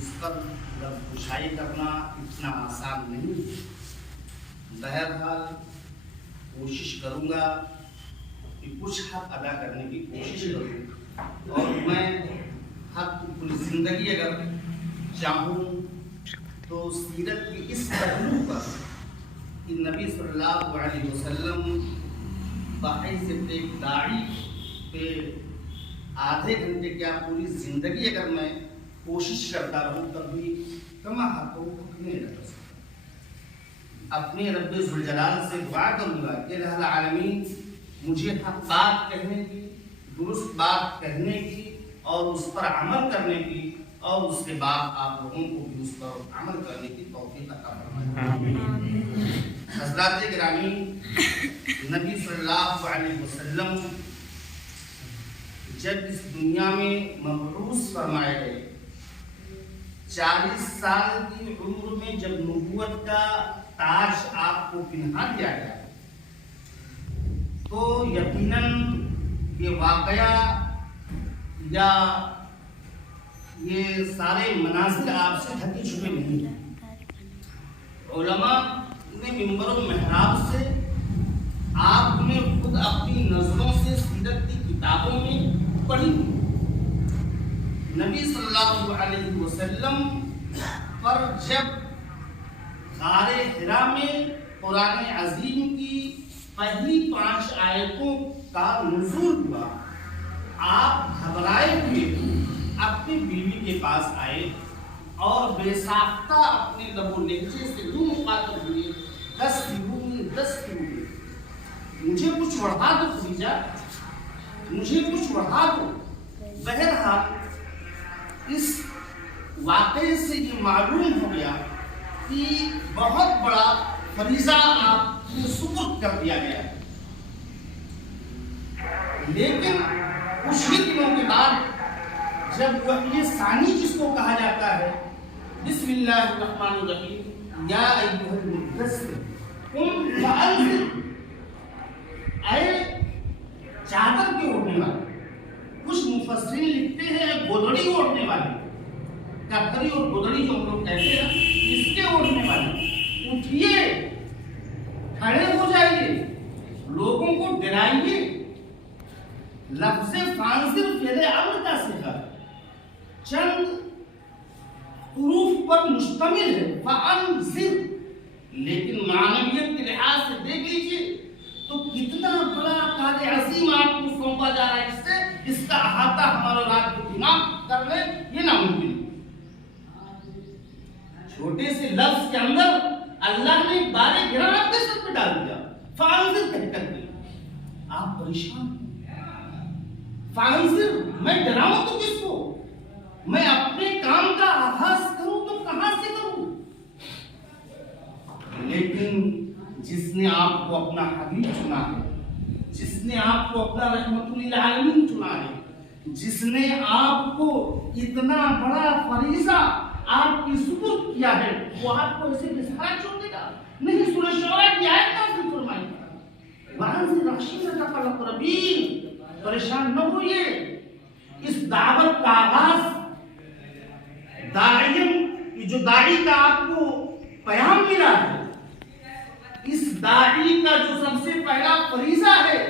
جس پر گشائی کرنا اتنا آسان نہیں ہے۔ بہرحال کوشش کروں گا کہ کچھ حق ادا کرنے کی کوشش کروں، اور میں حق کی پوری زندگی اگر چاہوں تو سیرت کی اس پہلو پر کہ نبی صلی اللہ علیہ وسلم بحیثیت ایک داعی پہ آدھے گھنٹے کیا پوری زندگی اگر میں کوشش کرتا رہوں تب بھی کما حق کو نہیں رکھ سکتا۔ اپنے رب ذوالجلال سے دعا کروں گا کہ الہ العالمین مجھے حق بات کہنے کی، درست بات کہنے کی اور اس پر عمل کرنے کی، اور اس کے بعد آپ لوگوں کو بھی اس پر عمل کرنے کی توفیق عطا فرمائے۔ حضرات گرامی، نبی صلی اللہ علیہ وسلم جب اس دنیا میں مبعوث فرمائے گئے، 40 سال کی عمر میں جب نبوت کا تاج آپ کو پہنا دیا گیا تو یقیناً یہ واقعہ یا یہ سارے مناظر آپ سے ڈھکے چھپے نہیں ہیں۔ علماء نے منبر و محراب سے آپ نے خود اپنی نظروں سے سیرت کی کتابوں میں پڑھی۔ نبی صلی اللہ علیہ وسلم پر جب غار حرا میں قرآن عظیم کی پہلی 5 آیتوں کا نزول ہوا، آپ گھبرائے ہوئے اپنی بیوی کے پاس آئے اور بے ساختہ اپنے لب و لہجے سے یوں مخاطب ہوئے، دستیرونی، مجھے کچھ بڑھا دو خدیجہ، مجھے کچھ بڑھا دو۔ بہرحال اس واقعے سے یہ معلوم ہو گیا کہ بہت بڑا فریضہ آپ کو سپرد کر دیا گیا، لیکن کچھ ہی دنوں کے بعد جب وحی ثانی جس کو کہا جاتا ہے، بسم اللہ الرحمن الرحیم، یا ایھا المدثر قم فانذر، اے چادر کے اوڑھنے والے، کچھ مفسرین لکھتے ہیں گودڑی اوڑھنے والے، کتری اور گودڑی جو ہم لوگ کہتے ہیں اس کے اوڑھنے والے، اٹھیے، کھڑے ہو جائیے، لوگوں کو ڈرائیے۔ لفظ فانذر فعل امر کا صیغہ چند حروف پر مشتمل ہے، فانذر، لیکن معنویت کے لحاظ سے دیکھ لیجیے تو کتنا بڑا کار عظیم آپ کو سونپا جا رہا ہے، اس سے اس کا احاطہ ہمارا رات کو دماغ کر لے یہ ناممکن ہے۔ چھوٹے سے لفظ کے اندر اللہ نے بارے گران آپ کے سر پہ ڈال دیا، فانذر کہہ کر کے آپ پریشان ہیں۔ فانذر، میں ڈراؤں تو کس کو؟ میں اپنے کام کا آغاز کروں تو کہاں سے کروں؟ لیکن جس نے آپ کو اپنا حبیب چنا ہے، جس نے آپ کو اپنا رحمت للعالمین چنا ہے، جس نے آپ کو اتنا بڑا فریضہ آپ کی سپرد کیا ہے، وہ آپ کو ایسے بسارا چھوڑ دے گا؟ نہیں، سورہ شعراء کی آیت نازل فرمائی، وَأَنذِرْ عَشِيرَتَكَ الْأَقْرَبِينَ، پریشان نہ ہوئیے، اس دعوت کا آغاز داعیم، جو داعی کا آپ کو پیام ملا ہے، اس داعی کا جو سب سے پہلا فریضہ ہے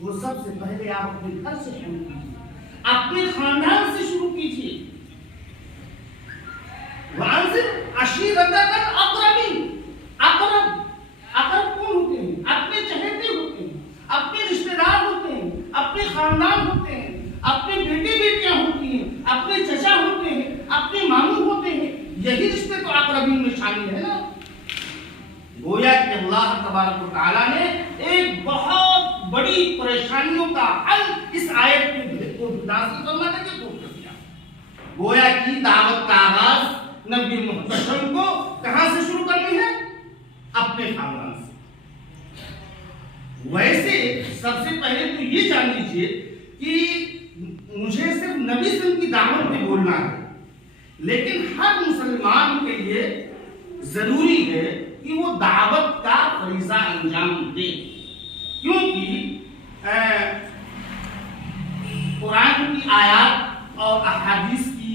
وہ سب سے پہلے آپ اپنے گھر سے شروع کیجیے، اپنے خاندان سے شروع کیجیے۔ وَأَنذِرْ عَشِيرَتَكَ الْأَقْرَبِينَ، اقرب کون ہوتے ہیں؟ اپنے چہیتے ہوتے ہیں، اپنے رشتہ دار ہوتے ہیں، اپنے خاندان ہوتے ہیں، اپنے بیٹے بیٹیاں ہوتی ہیں، اپنے چچا ہوتے ہیں، اپنے ماموں ہوتے ہیں، یہی رشتے تو اقربین میں شامل ہے نا۔ گویا کہ اللہ تبارک و تعالیٰ نے ایک بہت بڑی پریشانیوں کا حل اس آیت کو نازل فرما کے دور کر دیا۔ گویا کہ دعوت کا آغاز نبی محتشم کو کہاں سے شروع کرنی ہے؟ اپنے خاندان سے۔ ویسے سب سے پہلے تو یہ جان لیجئے کہ مجھے صرف نبی صلی اللہ علیہ وسلم کی دعوت میں بولنا ہے، لیکن ہر مسلمان کے لیے ضروری ہے کہ وہ دعوت کا فریضہ انجام دے، کیونکہ قرآن کی آیات اور احادیث کی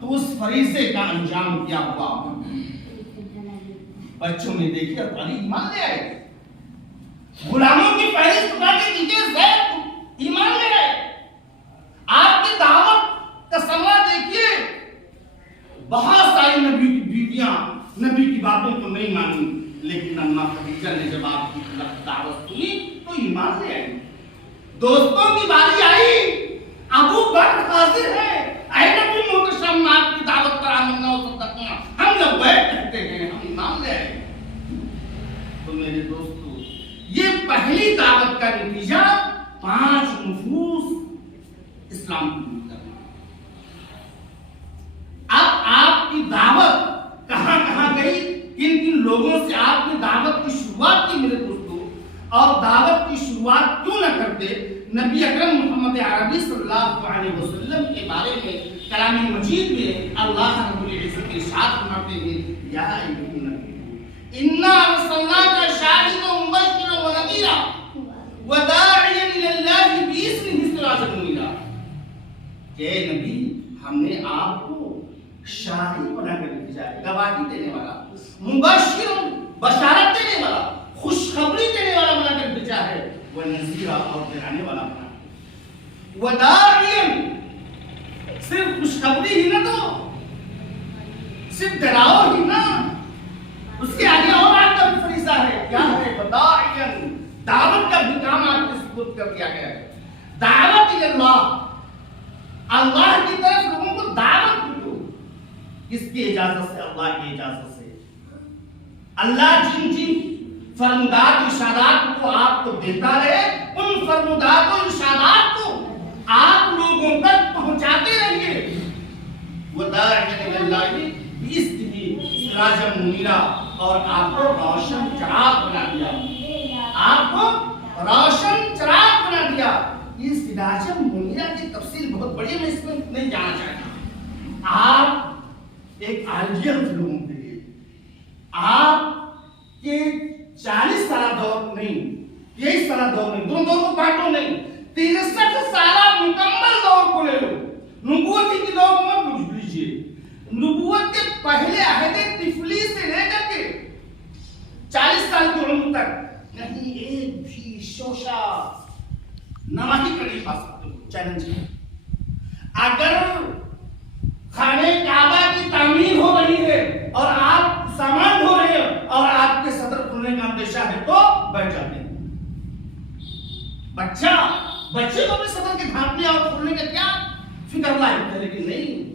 تو اس فریضے کا انجام کیا ہوا؟ بچوں نے دیکھا علی ایمان لے آئے، غلاموں کی فہرست اٹھا کے دیکھے زید ایمان لے آئے، آپ کی دعوت کا ثمرہ دیکھیے، بہت ساری نبی کی بیویاں نبی کی باتوں کو نہیں مانی، لیکن اماں خدیجہ نے جب آپ کی دعوت سنی تو ایمان لے آئی۔ دوستوں کی باری آئی، ابو بکر حاضر ہے، اے نبی محتشم آپ کی دعوت پر آمنا و صدقنا، ہم لوگ بیٹھ کہتے ہیں، ہم ایمان لے آئے۔ تو میرے دوستو، یہ پہلی دعوت کا نتیجہ 5 نفوس اسلام قبول کرنا۔ اب آپ کی دعوت کہاں کہاں گئی، کن کن لوگوں سے آپ نے دعوت کی شروعات کی میرے دوستو، اور دعوت کی شروعات کیوں نہ کرتے؟ نبی اکرم محمد عربی صلی اللہ علیہ وسلم کے بارے میں کلام مجید میں اللہ رب العزت ارشاد فرماتے ہیں، یا ایھا النبی انا ارسلناک شاہدا ومبشرا ونذیرا وداعیا الی اللہ باذنہ سراجا منیرا، کہ نبی ہم نے آپ کو شاہد بنا کر بھیجا ہے، گواہی دینے والا، مبشر بشارت دینے والا، خوشخبری دینے والا بنا کر بھیجا ہے، ونذیرا اور ڈرانے والا بنا کر، وداعیا صرف خوشخبری ہی نہ دو، صرف ڈراؤ ہی نہ، اس کے آگے اور آپ کا بھی فریضہ ہے، کیا ہے؟ وداعیا، دعوت کا بھی کام آپ کے سپرد کر دیا گیا ہے، دعوت اللہ، اللہ کی طرف لوگوں کو دعوت دو، کس کی اجازت سے؟ اللہ کی اجازت سے۔ اللہ جن جن فرمودات ارشادات کو آپ کو دیتا رہے، ان فرمودات و ارشادات کو آپ لوگوں تک پہنچاتے رہیے۔ وداعیا الی اللہ باذنہ سراجا منیرا، اور آپ کو روشن چراغ بنا دیا، آپ کو روشن چراغ بنا دیا۔ یہ سراجا منیرا کی تفصیل بہت بڑی ہے، میں اس میں نہیں جانا چاہتا۔ آپ ایک آئیڈیل لوگوں کے لیے، آپ کے 40 سالہ دور نہیں، 23 سالہ دور نہیں، دونوں دور کو کاٹو نہیں، 63 سالہ مکمل دور کو لے لو، نبوت کی دور کو مت بھول لیجیے۔ نبوت کے پہلے عہد طفلی سے لے کر کے 40 سال کی عمر تک نہیں ایک بھی شوشہ نواحی کر نہیں پا سکتے ہو۔ چیلنج ہے، اگر خانہ کعبہ کی تعمیر ہو رہی ہے اور آپ سامان ہو رہے ہیں اور آپ کے صدر کھلنے کا اندیشہ ہے تو بیٹھ جاتے ہیں۔ بچے کو بھی صدر کے ڈھانپنے اور کھلنے کا کیا فکر لاحق ہے، لیکن نہیں،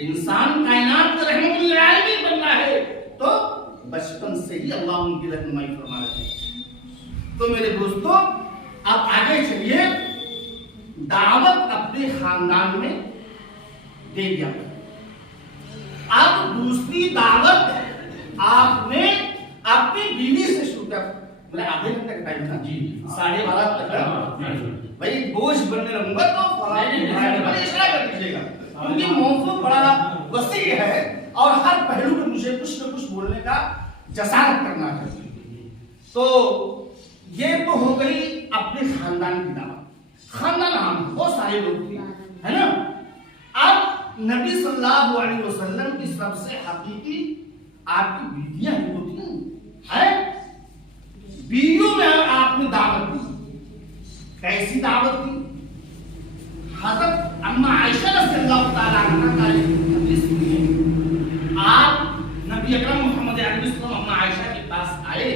انسان کائنات کا رحمت للعالمین بننا ہے تو بچپن سے ہی اللہ ان کی رہنمائی فرما رہے ہیں۔ تو میرے دوستو، اب آگے چلیے، دعوت اپنے خاندان میں دے دیا، اب دوسری دعوت آپ نے اپنی بیوی سے شروع کر۔ میں آدھے گھنٹے کا ٹائم تھا، 12:30 تک بھائی بوجھ بننے لگوں گا تو اشارہ کر دیجیے گا، کیونکہ موضوع بڑا وسیع ہے اور ہر پہلو میں مجھے کچھ نہ کچھ بولنے کا جسارت کرنا ہے۔ تو یہ تو ہو گئی اپنے خاندان کی دعوت، خاندان ہم بہت سارے لوگ تھے، ہے نا۔ اب نبی صلی اللہ علیہ وسلم کی سب سے حقیقی آپ کی بیویاں ہی تو تھیں، بیویوں میں آپ نے دعوت دی، کیسی دعوت دی؟ حضرت اما عائشہ رضی اللہ تعالیٰ عنہ کا حدیث سنیے۔ آپ نبی اکرم محمد عربی صلی اللہ علیہ وسلم اما عائشہ کے پاس آئے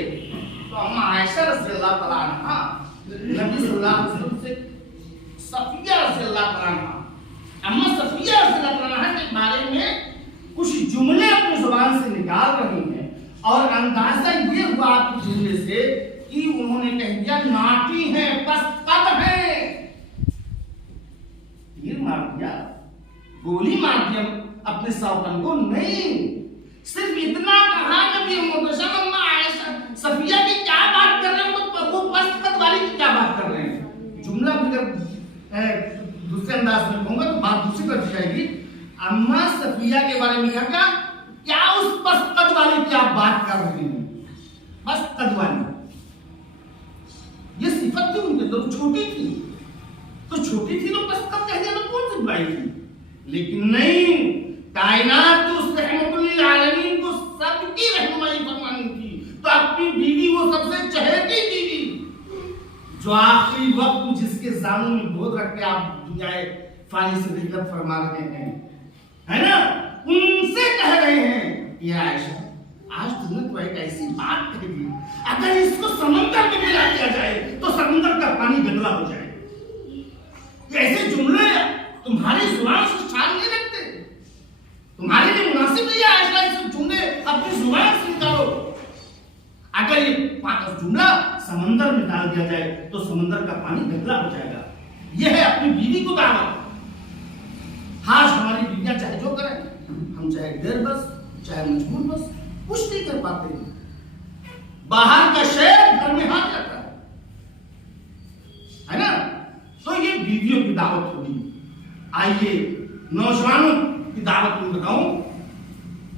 تو اما عائشہ رضی اللہ تعالیٰ عنہ نبی صلی اللہ علیہ وسلم سے صفیہ رضی اللہ تعالیٰ عنہ، اما صفیہ رضی اللہ تعالیٰ عنہ کے بارے میں کچھ جملے اپنی زبان سے نکال رہی ہیں، اور اندازہ یہ ہوا آپ کے جملے سے کہ انہوں نے کہہ دیا ناٹی ہیں، پست قد ہیں، تیر مار دیا، گولی مار دیا اپنے سوکن کو، نہیں، صرف اتنا کہا نبی محتشم اما عائشہ صفیہ کی کیا بات کر رہے ہیں، تو وہ پست قد والی کی کیا بات کر رہے ہیں۔ جملہ بھی اگر دوسرے انداز میں کہوں گا تو بات دوسری طرف جائے گی۔ اما صفیہ کے بارے میں کیا اس پست قد والی کی آپ بات کر رہے ہیں، پست قد والی، یہ صفت تھی ان کے، تو چھوٹی تھی تو پست قد کہہ دیا تو کون سی برائی تھی؟ لیکن نہیں، کائنات تو اس رحمت للعالمین کو سب کی رہنمائی فرمانی تھی، تو اپنی بیوی وہ سب سے چہیتی بیوی جو آخری وقت میں جس کے زانوں میں گود رکھ کے آپ دنیا فانی سے رحلت فرما رہے ہیں، ہے نا، ان سے کہہ رہے ہیں کہ عائشہ آج تم نے تو ایک ایسی بات کہی دی، اگر اس کو سمندر میں ملا دیا جائے تو سمندر کا پانی گندلا ہو جائے۔ یہ ایسے جملے تمہاری زبان سے چھال نہیں رکھتے، تمہارے لیے مناسب نہیں ہے عائشہ اس جملے اپنی زبان سے نکالو۔ اگر یہ جملہ سمندر میں ڈال دیا جائے تو سمندر کا پانی گندلا ہو جائے گا۔ یہ ہے اپنی بیوی کو دعوت۔ آج ہماری بیویاں چاہے جو کریں، ہم چاہے دیر بس چاہے مجبور بس کچھ نہیں کر پاتے، باہر کا شیر گھر میں ہاتھ رکھتا ہے نا۔ تو یہ بیویوں کی دعوت ہوگی۔ آئیے نوجوانوں کی دعوت کو بتاؤں۔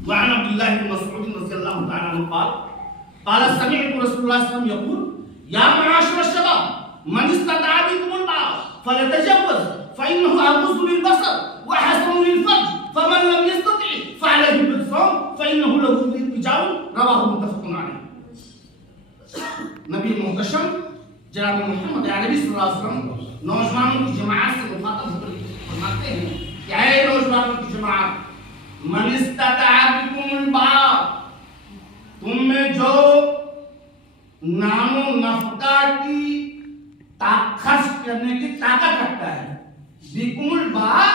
وعن عبد الله بن مسعود رضي الله تعالى عنه قال سمعت رسول الله صلى الله عليه وسلم يقول يا معاشر الشباب من استطاع منكم الباء فليتجوز فإنه أغض للبصر وأحسن للفرج فمن لم يستطع فعليه بالصوم فإنه له وجاء رواه متفق عليه۔ نبی محتشم جناب محمد عربی صلی اللہ علیہ وسلم نوجوانوں کی جماعت سے مخاطب ہو کر فرماتے ہیں کہ اے نوجوانوں کی جماعت، من استطاع بكم الباء، تم میں جو نام و نفقہ کی خرچ کرنے کی طاقت رکھتا ہے، بكم الباء